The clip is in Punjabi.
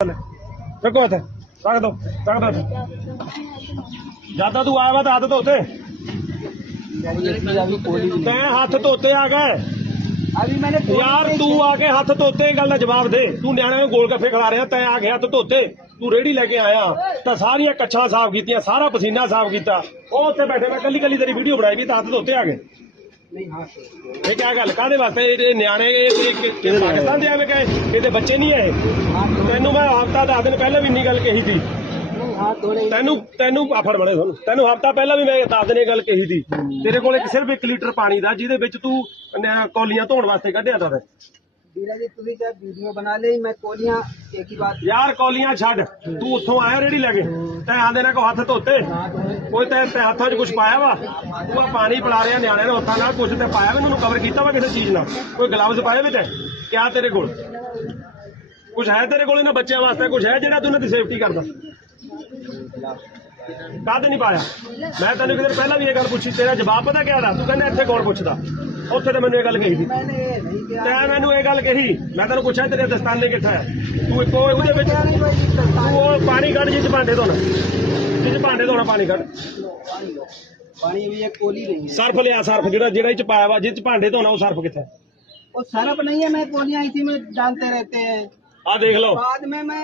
ਰੱਖੋ ਹੱਥ ਰੱਖ ਦੋ ਰੱਖ ਦੋ ਜਿਆਦਾ ਤੂੰ ਆਇਆ ਵਾ ਤਾਂ ਹੱਥ ਧੋਤੇ ਤੈਂ ਹੱਥ ਧੋਤੇ ਆ ਗਏ अभी मैंने ਯਾਰ ਤੂੰ ਆ ਕੇ ਹੱਥ ਧੋਤੇ ਇਹ ਗੱਲ ਦਾ ਜਵਾਬ ਦੇ ਤੂੰ ਨਿਆਣਿਆਂ ਨੂੰ ਗੋਲ ਗੱਫੇ ਖਿਲਾ ਰਿਹਾ ਤੈਂ ਆ ਕੇ ਹੱਥ ਧੋਤੇ ਤੂੰ ਰੇੜੀ ਲੈ ਕੇ ਆਇਆ ਤਾਂ ਸਾਰੀਆਂ ਕੱਛਾਂ ਸਾਫ਼ ਕੀਤੀਆਂ ਸਾਰਾ ਪਸੀਨਾ ਸਾਫ਼ ਕੀਤਾ ਉਹ ਉੱਥੇ ਬੈਠੇ ਮੈਂ ਕੱਲੀ ਕੱਲੀ ਤੇਰੀ ਵੀਡੀਓ ਬਣਾਈ ਵੀ ਤਾਂ ਹੱਥ ਧੋਤੇ ਆ ਗਏ ਇਹ ਕੀ ਗੱਲ ਕਾਦੇ ਵਾਸਤੇ? ਇਹ ਨਿਆਣੇ ਇਹ ਪਾਕਿਸਤਾਨ ਦੇ ਆਵੇ ਗਏ ਇਹਦੇ ਬੱਚੇ ਨਹੀਂ ਹੈ ਤੈਨੂੰ ਮੈਂ ਹਫਤਾ 10 ਦਿਨ ਪਹਿਲਾਂ ਵੀ ਇੰਨੀ ਗੱਲ ਕਹੀ ਸੀ। ਤੈਨੂੰ ਤੈਨੂੰ ਆਫਰ ਬਣੇ ਤੁਹਾਨੂੰ ਤੈਨੂੰ ਹਫਤਾ ਪਹਿਲਾਂ ਵੀ ਮੈਂ ਦੱਸ ਦਿਨ ਗੱਲ ਕਹੀ ਸੀ। ਤੇਰੇ ਕੋਲ ਸਿਰਫ 1 ਲੀਟਰ ਪਾਣੀ ਦਾ ਜਿਹਦੇ ਵਿੱਚ ਤੂੰ ਕੌਲੀਆਂ ਧੋਣ ਵਾਸਤੇ ਕੱਢਿਆ ਤਾਂ ਵੀਰਾ ਕੋਲੀਆਂ ਛੱਡ ਤੂੰ ਉੱਥੋਂ ਆਇਆ ਰੇੜੀ ਲੈ ਕੇ? ਤੈਂ ਆਂਦੇ ਨਾ ਕੋ ਹੱਥ ਧੋਤੇ। ਕੋਈ ਤੈਂ ਤੈਂ ਹੱਥਾਂ 'ਚ ਕੁਝ ਪਾਇਆ ਵਾ? ਤੂੰ ਆ ਪਾਣੀ ਪਿਲਾ ਰਿਆ ਨਿਆਣਿਆਂ ਦੇ ਹੱਥਾਂ ਨਾਲ ਕੁਝ ਤੇ ਪਾਇਆ ਵਾ? ਨੂੰ ਕਵਰ ਕੀਤਾ ਵਾ ਕਿਸੇ ਚੀਜ਼ ਨਾਲ? ਕੋਈ ਗਲਵਜ਼ ਪਾਏ ਵੀ ਤੈਂ? ਕਿਆ ਤੇਰੇ ਕੋਲ? ਕੁਝ ਹੈ ਤੇਰੇ ਕੋਲ ਇਹਨਾਂ ਬੱਚਿਆਂ ਵਾਸਤੇ? ਕੁਝ ਹੈ ਜਿਹੜਾ ਤੂੰ ਇਹਨਾਂ ਦੀ ਸੇਫਟੀ ਕਰਦਾ? ਕਾਹਦੇ ਨਹੀਂ ਪਾਇਆ? ਮੈਂ ਤੈਨੂੰ ਕਿਤੇ ਪਹਿਲਾਂ ਵੀ ਇਹ ਗੱਲ ਪੁੱਛੀ ਤੇਰਾ ਜਵਾਬ ਪਤਾ ਕਿਆ ਦਾ? ਤੂੰ ਕਹਿੰਦਾ ਇੱਥੇ ਕੌਣ ਪੁੱਛਦਾ? ਉੱਥੇ ਤੇ ਮੈਨੂੰ ਇਹ ਗੱਲ ਕਹੀ ਸੀ मैंने नहीं किया ਤੈਂ ਮੈਨੂੰ ਇਹ ਗੱਲ ਕਹੀ ਮੈਂ ਤੈਨੂੰ ਪੁੱਛਿਆ ਤੇਰੇ ਦਸਤਾਨੇ ਕਿੱਥੇ ਹੈ ਤੂੰ ਇੱਕੋ ਉਹਦੇ ਵਿੱਚ क्या नहीं भाई ਤੂੰ ਉਹ ਪਾਣੀ ਕੱਢ ਜਿੱਚ ਭਾਂਡੇ ਧੋਣਾ ਜਿੱਚ ਭਾਂਡੇ ਧੋਣਾ ਪਾਣੀ ਕੱਢ पानी भी एक कोली नहीं है ਸਰਫ ਲਿਆ ਸਰਫ ਜਿਹੜਾ ਜਿਹੜਾ ਇਹ ਚ ਪਾਇਆ ਵਾ ਜਿੱਚ ਭਾਂਡੇ ਧੋਣਾ ਉਹ ਸਰਫ ਕਿੱਥੇ ਹੈ? वो सरफ नहीं है मैं कोलियां इसी में डालते रहते हैं ਆਹ ਦੇਖ ਲਓ बाद में मैं